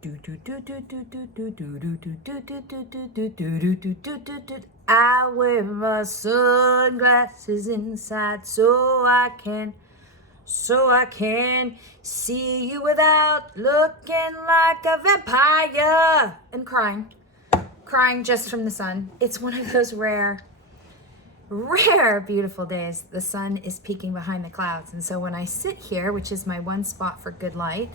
I wear my sunglasses inside so I can see you without looking like a vampire. And crying just from the sun. It's one of those rare, beautiful days. The sun is peeking behind the clouds. And so when I sit here, which is my one spot for good light,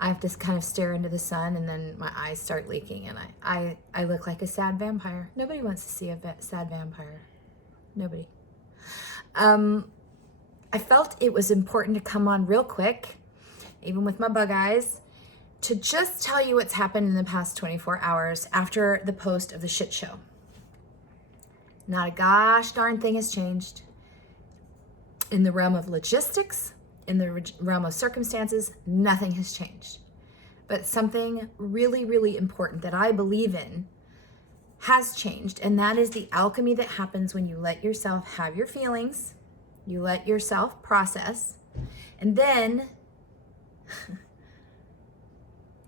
I have to kind of stare into the sun, and then my eyes start leaking, and I look like a sad vampire. Nobody wants to see a sad vampire. Nobody. I felt it was important to come on real quick, even with my bug eyes, to just tell you what's happened in the past 24 hours after the post of the shit show. Not a gosh darn thing has changed. In the realm of logistics, in the realm of circumstances, nothing has changed. But something really, really important that I believe in has changed, and that is the alchemy that happens when you let yourself have your feelings, you let yourself process, and then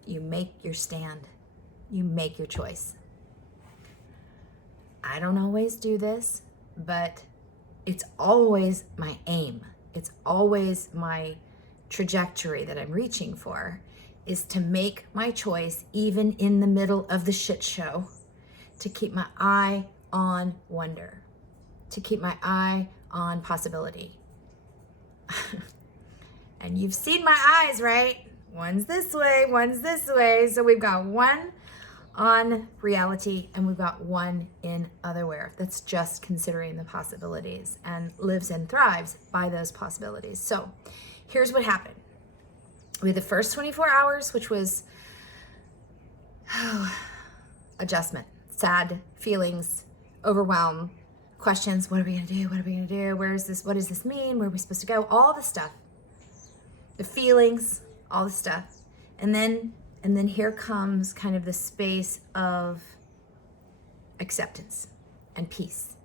you make your stand, you make your choice. I don't always do this, but it's always my aim. It's always my trajectory that I'm reaching for, is to make my choice even in the middle of the shit show, to keep my eye on wonder, to keep my eye on possibility. And you've seen my eyes, right? One's this way, one's this way. So we've got one on reality, and we've got one in otherwhere that's just considering the possibilities and lives and thrives by those possibilities. So here's what happened. We had the first 24 hours, which was adjustment, sad feelings, overwhelm, questions. What are we gonna do? What are we gonna do? Where is this? What does this mean? Where are we supposed to go? All the stuff, the feelings, all the stuff. And then here comes kind of the space of acceptance and peace.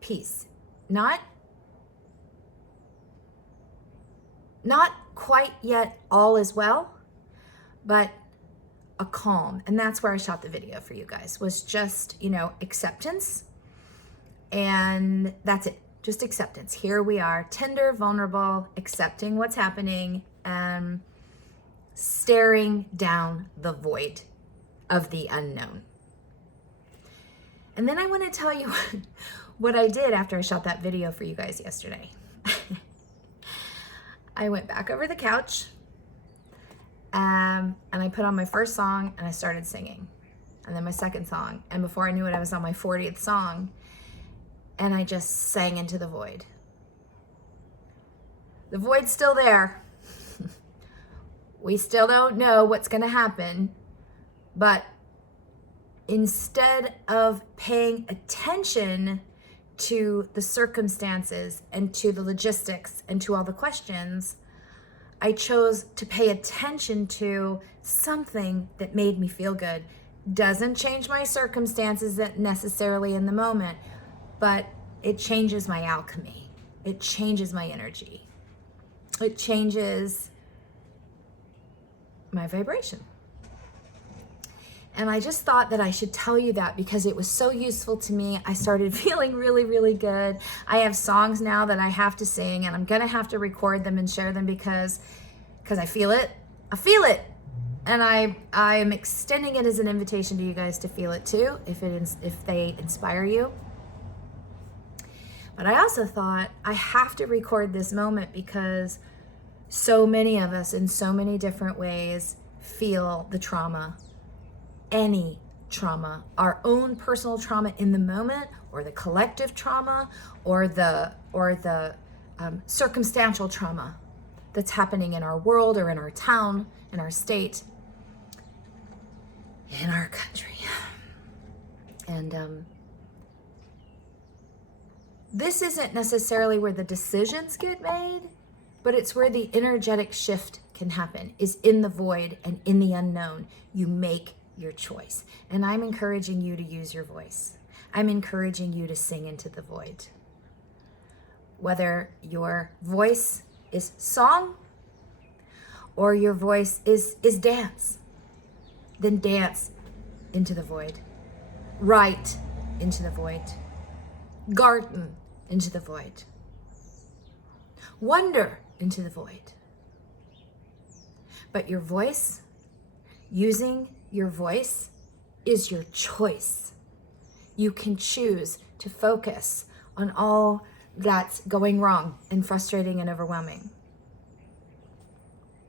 Peace. Not quite yet all is well, but a calm. And that's where I shot the video for you guys, was just, acceptance. And that's it. Just acceptance. Here we are, tender, vulnerable, accepting what's happening, and staring down the void of the unknown. And then I want to tell you what I did after I shot that video for you guys yesterday. I went back over the couch, and I put on my first song, and I started singing. And then my second song. And before I knew it, I was on my 40th song, and I just sang into the void. The void's still there. We still don't know what's going to happen, but instead of paying attention to the circumstances and to the logistics and to all the questions, I chose to pay attention to something that made me feel good. Doesn't change my circumstances that necessarily in the moment, but it changes my alchemy. It changes my energy. It changes my vibration. And I just thought that I should tell you that because it was so useful to me. I started feeling really, really good. I have songs now that I have to sing, and I'm gonna have to record them and share them because I feel it. I feel it. And I am extending it as an invitation to you guys to feel it too, if they inspire you. But I also thought I have to record this moment because so many of us in so many different ways feel the trauma, any trauma, our own personal trauma in the moment, or the collective trauma, or the circumstantial trauma that's happening in our world or in our town, in our state, in our country. And this isn't necessarily where the decisions get made, but it's where the energetic shift can happen, is in the void and in the unknown. You make your choice. And I'm encouraging you to use your voice. I'm encouraging you to sing into the void. Whether your voice is song or your voice is dance. Then dance into the void. Write into the void. Garden into the void. Wonder into the void. But your voice, using your voice, is your choice. You can choose to focus on all that's going wrong and frustrating and overwhelming.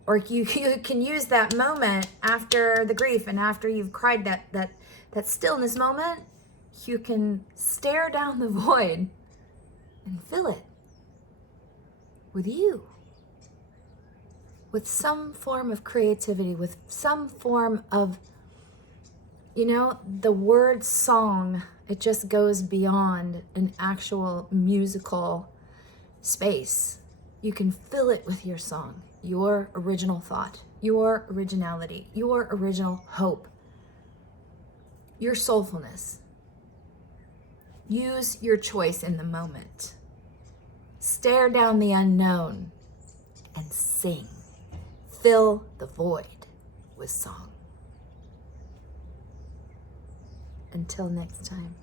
Or you can use that moment after the grief and after you've cried, that stillness moment, you can stare down the void and fill it with you. With some form of creativity, with some form of, the word song, it just goes beyond an actual musical space. You can fill it with your song, your original thought, your originality, your original hope, your soulfulness. Use your choice in the moment. Stare down the unknown and sing. Fill the void with song. Until next time.